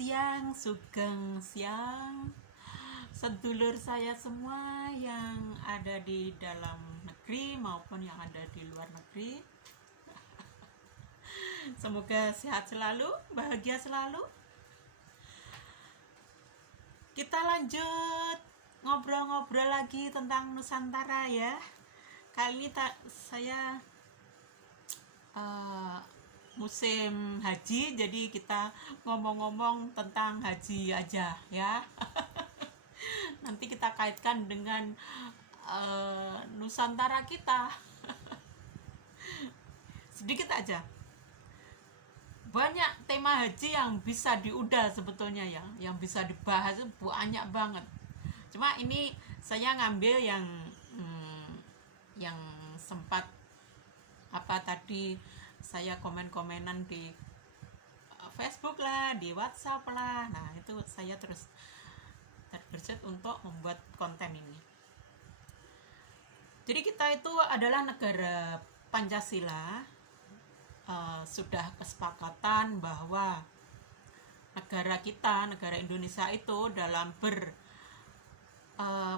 siang, sugeng siang sedulur saya semua yang ada di dalam negeri maupun yang ada di luar negeri. Semoga sehat selalu, bahagia selalu. Kita lanjut ngobrol-ngobrol lagi tentang Nusantara ya. Kali ini saya musim haji, jadi kita ngomong-ngomong tentang haji aja ya. Nanti kita kaitkan dengan Nusantara kita. Sedikit aja. Banyak tema haji yang bisa diudah sebetulnya ya, yang bisa dibahas banyak banget. Cuma ini saya ngambil yang sempat tadi saya komen-komenan di Facebook lah, di WhatsApp lah. Nah, itu saya terus tergerak untuk membuat konten ini. Jadi kita itu adalah negara Pancasila. Sudah kesepakatan bahwa negara kita, negara Indonesia itu dalam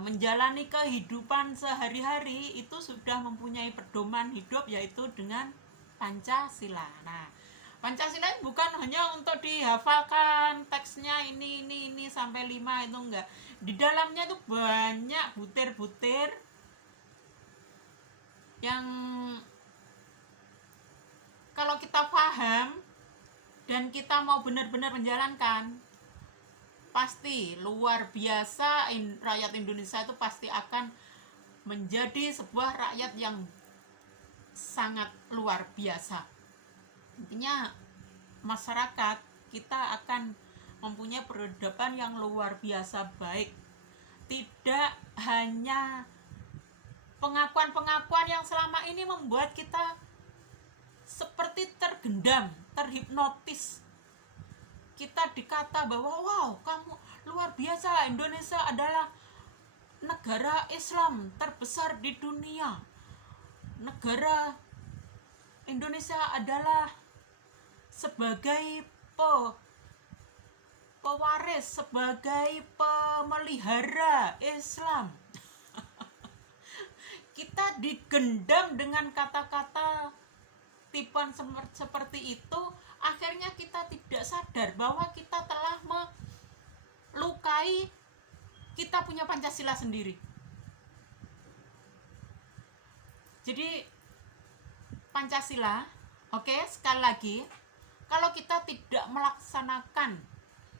menjalani kehidupan sehari-hari itu sudah mempunyai pedoman hidup, yaitu dengan Pancasila. Nah, Pancasila bukan hanya untuk dihafalkan teksnya ini sampai 5 itu enggak. Di dalamnya itu banyak butir-butir yang kalau kita paham dan kita mau benar-benar menjalankan, pasti luar biasa. Rakyat Indonesia itu pasti akan menjadi sebuah rakyat yang sangat luar biasa. Intinya masyarakat kita akan mempunyai peradaban yang luar biasa baik. Tidak hanya pengakuan-pengakuan yang selama ini membuat kita seperti tergendam, terhipnotis. Kita dikata bahwa wow, kamu luar biasa, Indonesia adalah negara Islam terbesar di dunia. Negara Indonesia adalah sebagai pewaris, sebagai pemelihara Islam. Kita digendam dengan kata-kata tipuan seperti itu. Akhirnya kita tidak sadar bahwa kita telah melukai kita punya Pancasila sendiri. Jadi Pancasila, oke, sekali lagi, kalau kita tidak melaksanakan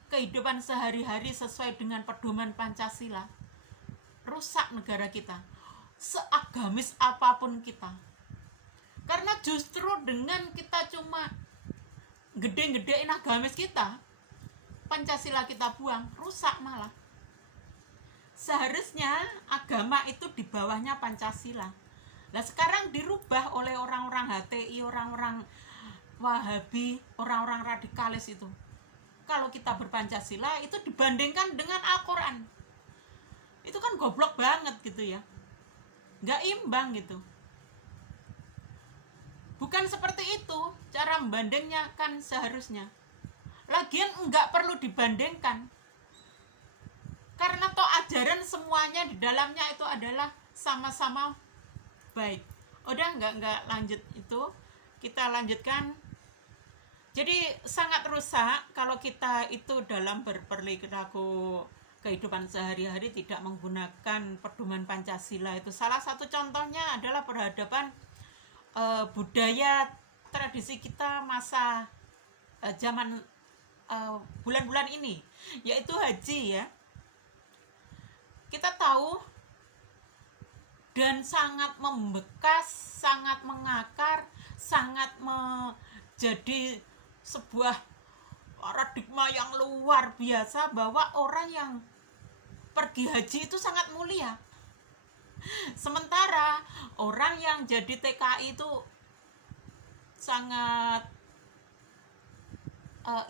kehidupan sehari-hari sesuai dengan pedoman Pancasila, rusak negara kita, seagamis apapun kita. Karena justru dengan kita cuma gede-gedein agamis kita, Pancasila kita buang, rusak malah. Seharusnya agama itu di bawahnya Pancasila. Nah, sekarang dirubah oleh orang-orang HTI, orang-orang Wahabi, orang-orang radikalis itu. Kalau kita berpancasila itu dibandingkan dengan Al-Quran, itu kan goblok banget gitu ya, nggak imbang gitu. Bukan seperti itu cara membandingnya kan seharusnya. Lagian nggak perlu dibandingkan, karena toh ajaran semuanya di dalamnya itu adalah sama-sama baik. Udah nggak lanjut itu, kita lanjutkan. Jadi sangat rusak kalau kita itu dalam berperilaku kehidupan sehari-hari tidak menggunakan pedoman Pancasila. Itu salah satu contohnya adalah peradaban budaya tradisi kita masa zaman bulan-bulan ini, yaitu haji ya. Kita tahu dan sangat membekas, sangat mengakar, sangat menjadi sebuah paradigma yang luar biasa bahwa orang yang pergi haji itu sangat mulia. Sementara orang yang jadi TKI itu sangat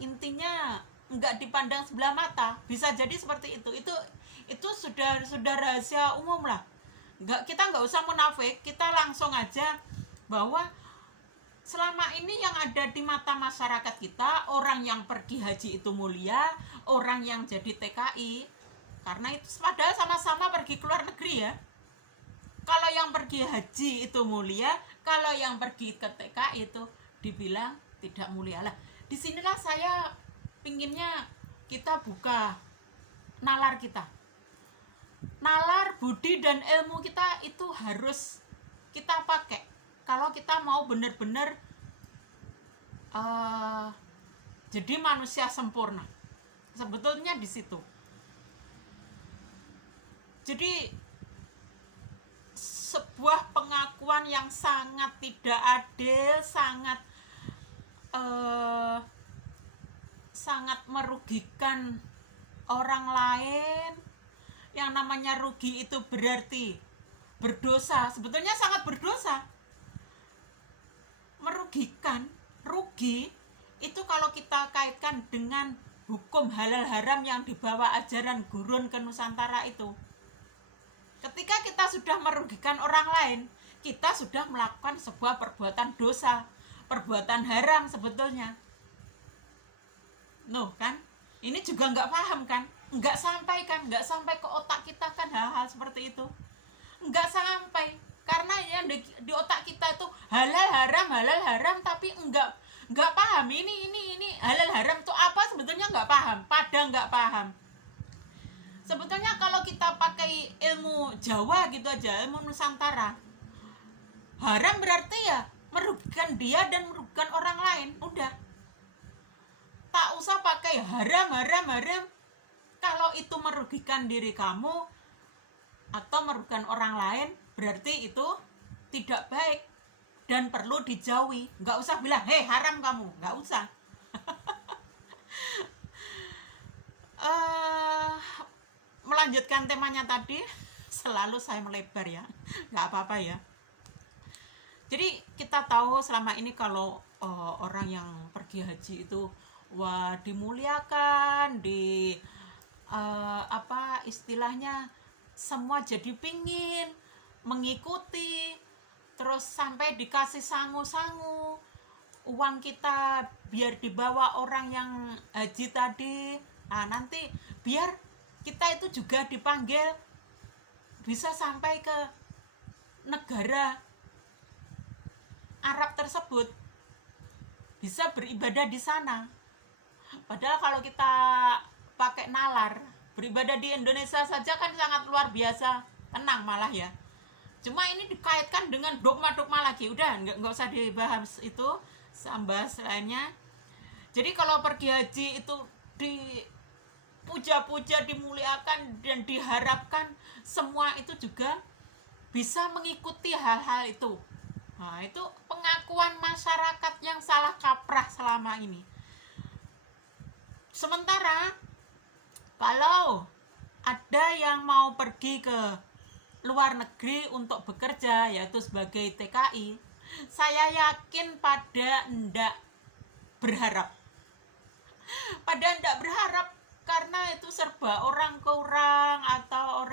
intinya nggak dipandang sebelah mata. Bisa jadi seperti itu. Itu sudah rahasia umum lah. Kita nggak usah munafik, kita langsung aja bahwa selama ini yang ada di mata masyarakat kita, orang yang pergi haji itu mulia, orang yang jadi TKI, karena itu padahal sama-sama pergi ke luar negeri ya. Kalau yang pergi haji itu mulia, kalau yang pergi ke TKI itu dibilang tidak mulia. Lah, disinilah saya pinginnya kita buka nalar kita. Nalar, budi, dan ilmu kita itu harus kita pakai kalau kita mau benar-benar jadi manusia sempurna. Sebetulnya di situ. Jadi sebuah pengakuan yang sangat tidak adil, sangat merugikan orang lain. Yang namanya rugi itu berarti berdosa, sebetulnya sangat berdosa. Merugikan, rugi itu kalau kita kaitkan dengan hukum halal haram yang dibawa ajaran gurun ke Nusantara itu. Ketika kita sudah merugikan orang lain, kita sudah melakukan sebuah perbuatan dosa, perbuatan haram sebetulnya. Kan? Ini juga nggak paham kan? Nggak sampai ke otak kita kan hal-hal seperti itu. Nggak sampai, karena yang di otak kita itu halal haram, tapi nggak paham ini halal haram itu apa sebetulnya, nggak paham, pada nggak paham. Sebetulnya kalau kita pakai ilmu Jawa gitu aja, ilmu Nusantara, haram berarti ya merugikan dia dan merugikan orang lain, udah. Tak usah pakai haram. Kalau itu merugikan diri kamu atau merugikan orang lain, berarti itu tidak baik dan perlu dijauhi. Nggak usah bilang, hei haram kamu, nggak usah. Melanjutkan temanya tadi, selalu saya melebar ya, nggak apa-apa ya. Jadi kita tahu selama ini kalau orang yang pergi haji itu wah dimuliakan, istilahnya semua jadi pingin mengikuti, terus sampai dikasih sangu-sangu uang kita biar dibawa orang yang haji tadi. Nah nanti biar kita itu juga dipanggil bisa sampai ke negara Arab tersebut, bisa beribadah di sana. Padahal kalau kita pakai nalar, beribadah di Indonesia saja kan sangat luar biasa, tenang malah ya. Cuma ini dikaitkan dengan dogma-dogma lagi, udah nggak usah dibahas itu, bahas lainnya. Jadi kalau pergi haji itu dipuja-puja, dimuliakan, dan diharapkan semua itu juga bisa mengikuti hal-hal itu. Nah, itu pengakuan masyarakat yang salah kaprah selama ini. Sementara kalau ada yang mau pergi ke luar negeri untuk bekerja, yaitu sebagai TKI, saya yakin pada ndak berharap. Karena itu serba orang ke orang, atau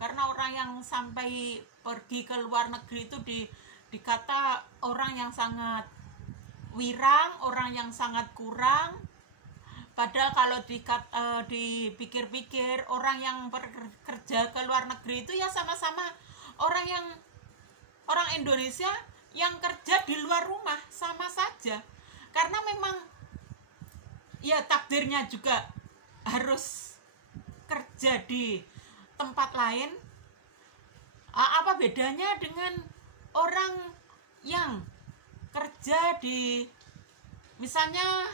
karena orang yang sampai pergi ke luar negeri itu dikata orang yang sangat wirang, orang yang sangat kurang. Padahal kalau dipikir-pikir, orang yang bekerja ke luar negeri itu ya sama-sama orang Indonesia yang kerja di luar rumah, sama saja. Karena memang ya takdirnya juga harus kerja di tempat lain. Apa bedanya dengan orang yang kerja di misalnya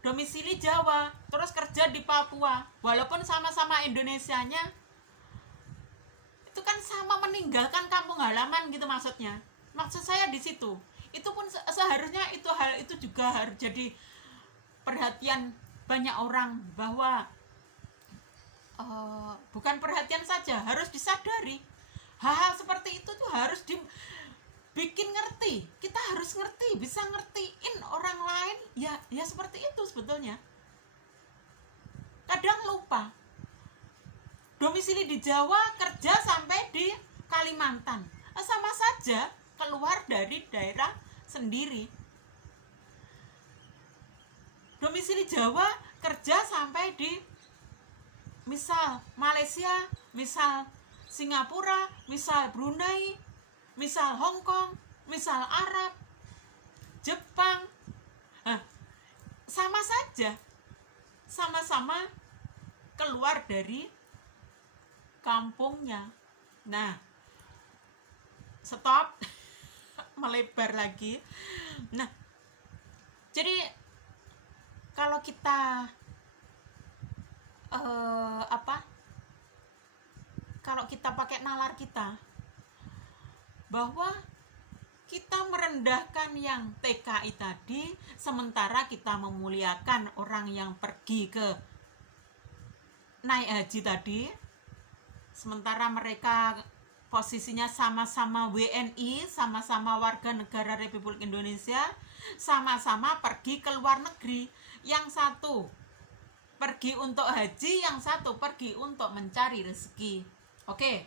domisili Jawa, terus kerja di Papua, walaupun sama-sama Indonesianya, itu kan sama meninggalkan kampung halaman gitu maksudnya. Maksud saya di situ. Itu pun seharusnya hal itu juga harus jadi perhatian banyak orang, bahwa bukan perhatian saja, harus disadari hal-hal seperti itu tuh harus bikin ngerti. Kita harus ngerti, bisa ngertiin orang lain ya seperti itu sebetulnya. Kadang lupa. Domisili di Jawa, kerja sampai di Kalimantan, sama saja keluar dari daerah sendiri. Domisili Jawa kerja sampai di misal Malaysia, misal Singapura, misal Brunei, misal Hong Kong, misal Arab, Jepang. Nah, sama saja, sama-sama keluar dari kampungnya. Nah, stop, melebar lagi. Nah, jadi kalau kita kalau kita pakai nalar kita bahwa kita merendahkan yang TKI tadi, sementara kita memuliakan orang yang pergi ke naik haji tadi, sementara mereka posisinya sama-sama WNI, sama-sama warga negara Republik Indonesia, sama-sama pergi ke luar negeri. Yang satu pergi untuk haji, yang satu pergi untuk mencari rezeki. Oke,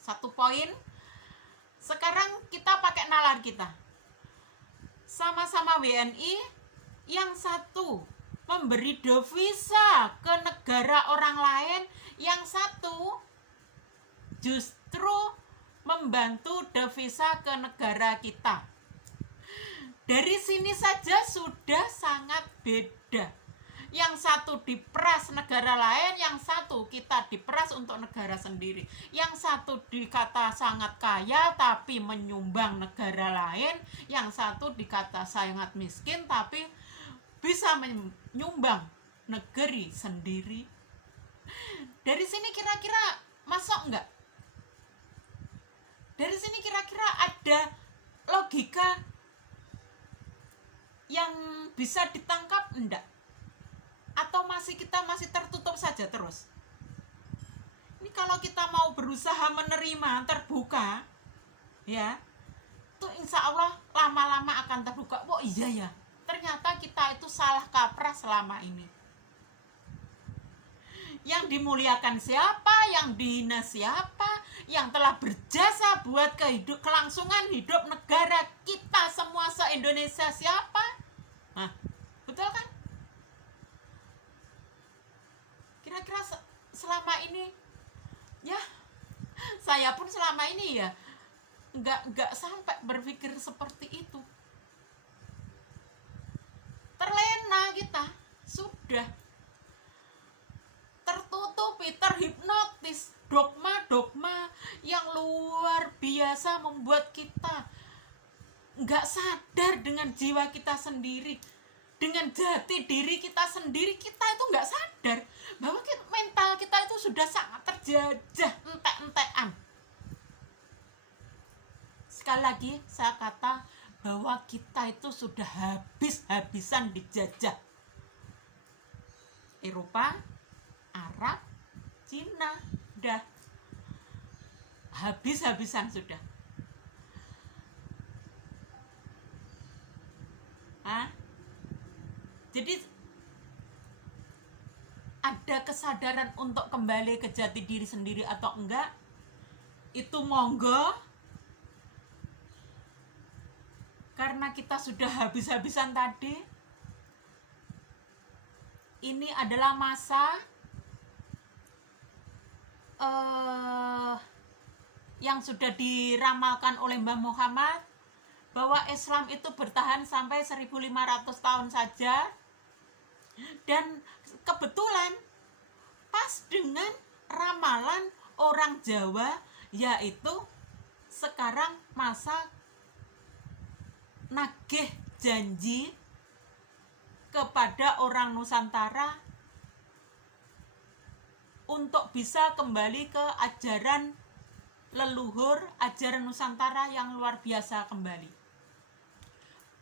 satu poin. Sekarang kita pakai nalar kita. Sama-sama WNI, yang satu memberi devisa ke negara orang lain, yang satu justru membantu devisa ke negara kita. Dari sini saja sudah sangat beda. Yang satu diperas negara lain, yang satu kita diperas untuk negara sendiri. Yang satu dikata sangat kaya tapi menyumbang negara lain, yang satu dikata sangat miskin tapi bisa menyumbang negeri sendiri. Dari sini kira-kira masuk enggak? Dari sini kira-kira ada logika yang bisa ditangkap enggak? Atau kita masih tertutup saja terus? Ini kalau kita mau berusaha menerima terbuka, ya, itu insya Allah lama-lama akan terbuka. Oh iya ya, ternyata kita itu salah kaprah selama ini. Yang dimuliakan siapa, yang dihina siapa, yang telah berjasa buat kelangsungan hidup negara kita semua se-Indonesia siapa? Nah, betul kan? Kira-kira selama ini, ya, saya pun selama ini ya nggak sampai berpikir seperti itu. Terlena kita, sudah tertutupi, terhipnotis dogma-dogma yang luar biasa membuat kita nggak sadar dengan jiwa kita sendiri, dengan jati diri kita sendiri. Kita itu nggak sadar bahwa mental kita itu sudah sangat terjajah entek-entekan. Sekali lagi saya kata bahwa kita itu sudah habis-habisan dijajah Eropa, Arab, Cina, dah habis-habisan sudah. Jadi ada kesadaran untuk kembali ke jati diri sendiri atau enggak, itu monggo. Karena kita sudah habis-habisan tadi. Ini adalah masa yang sudah diramalkan oleh Mbah Muhammad bahwa Islam itu bertahan sampai 1500 tahun saja. Dan kebetulan pas dengan ramalan orang Jawa, yaitu sekarang masa nagih janji kepada orang Nusantara untuk bisa kembali ke ajaran leluhur, ajaran Nusantara yang luar biasa kembali.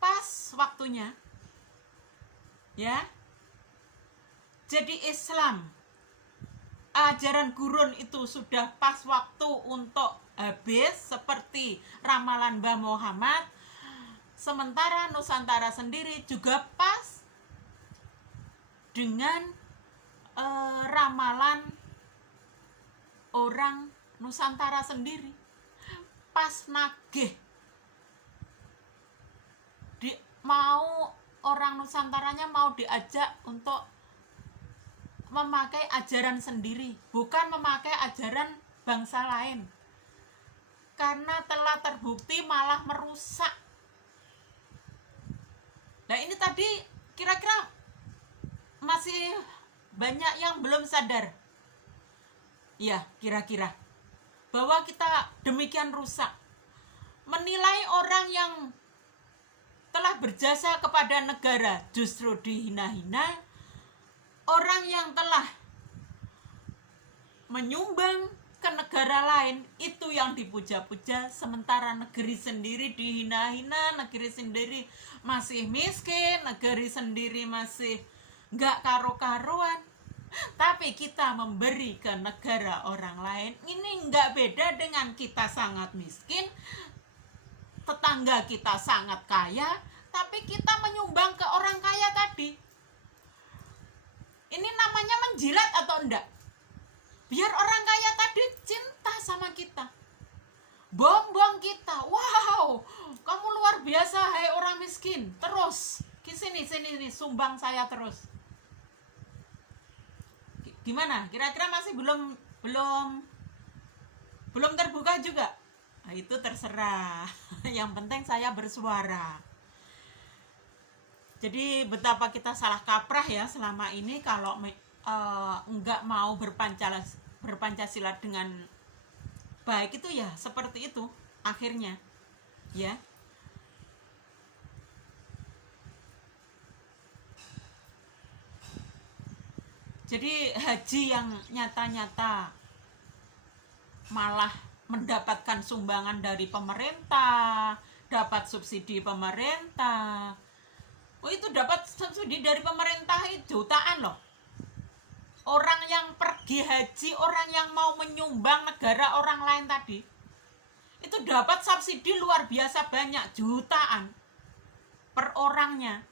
Pas waktunya, ya. Jadi Islam, ajaran gurun itu sudah pas waktu untuk habis seperti ramalan Mbah Muhammad. Sementara Nusantara sendiri juga pas dengan ramalan orang Nusantara sendiri. Pas nagih mau orang Nusantaranya mau diajak untuk memakai ajaran sendiri, bukan memakai ajaran bangsa lain, karena telah terbukti malah merusak. Nah ini tadi kira-kira masih banyak yang belum sadar ya, kira-kira bahwa kita demikian rusak, menilai orang yang telah berjasa kepada negara justru dihina-hina, orang yang telah menyumbang ke negara lain itu yang dipuja-puja, sementara negeri sendiri dihina-hina, negeri sendiri masih miskin, negeri sendiri masih nggak karu-karuan, tapi kita memberi ke negara orang lain. Ini nggak beda dengan kita sangat miskin, tetangga kita sangat kaya, tapi kita menyumbang ke orang kaya tadi. Ini namanya menjilat atau enggak? Biar orang kaya tadi cinta sama kita, buang-buang kita. Wow, kamu luar biasa, hai orang miskin. Terus sini sumbang saya terus. Gimana? Kira-kira masih belum terbuka juga? Nah, itu terserah. Yang penting saya bersuara. Jadi betapa kita salah kaprah ya selama ini kalau enggak mau berpancasila dengan baik, itu ya seperti itu akhirnya ya. Jadi haji yang nyata-nyata malah mendapatkan sumbangan dari pemerintah, dapat subsidi pemerintah. Oh, itu dapat subsidi dari pemerintah itu jutaan loh. Orang yang pergi haji, orang yang mau menyumbang negara orang lain tadi, itu dapat subsidi luar biasa banyak, jutaan per orangnya.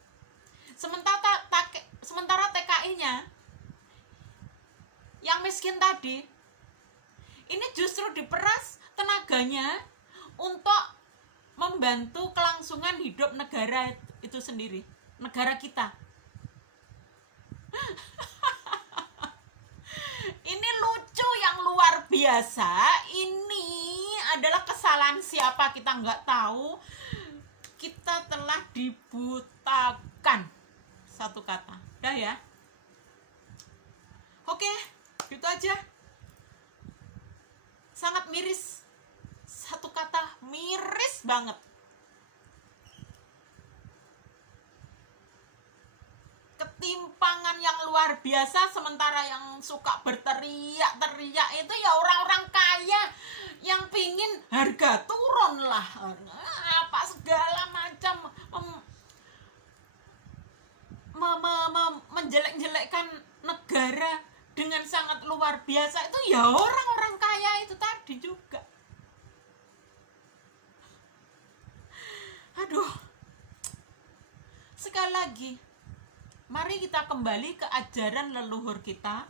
Sementara TKI-nya yang miskin tadi, ini justru diperas tenaganya untuk membantu kelangsungan hidup negara itu sendiri, negara kita. Ini lucu yang luar biasa. Ini adalah kesalahan siapa kita nggak tahu. Kita telah dibutakan. Satu kata. Dah ya. Oke, gitu aja. Sangat miris. Satu kata, miris banget. Ketimpangan yang luar biasa, sementara yang suka berteriak-teriak itu ya orang-orang kaya yang pingin harga turun lah, apa segala macam menjelek-jelekkan negara dengan sangat luar biasa. Itu ya orang-orang kaya itu tadi juga. Aduh, sekali lagi, mari kita kembali ke ajaran leluhur kita,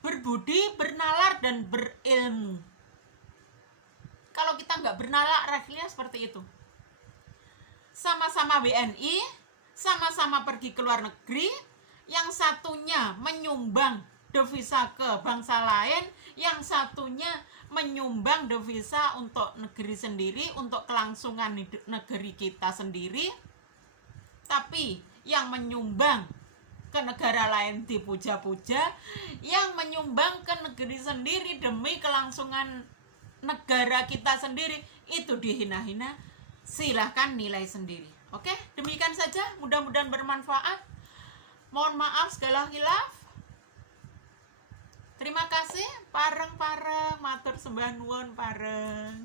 berbudi, bernalar, dan berilmu. Kalau kita nggak bernalar, akhirnya seperti itu. Sama-sama WNI, sama-sama pergi ke luar negeri, yang satunya menyumbang devisa ke bangsa lain, yang satunya menyumbang devisa untuk negeri sendiri, untuk kelangsungan hidup negeri kita sendiri. Tapi yang menyumbang ke negara lain dipuja-puja, yang menyumbang ke negeri sendiri demi kelangsungan negara kita sendiri itu dihina-hina. Silahkan nilai sendiri. Oke, demikian saja, mudah-mudahan bermanfaat. Mohon maaf segala khilaf. Terima kasih, pareng-pareng, matur sembah nuwun pareng.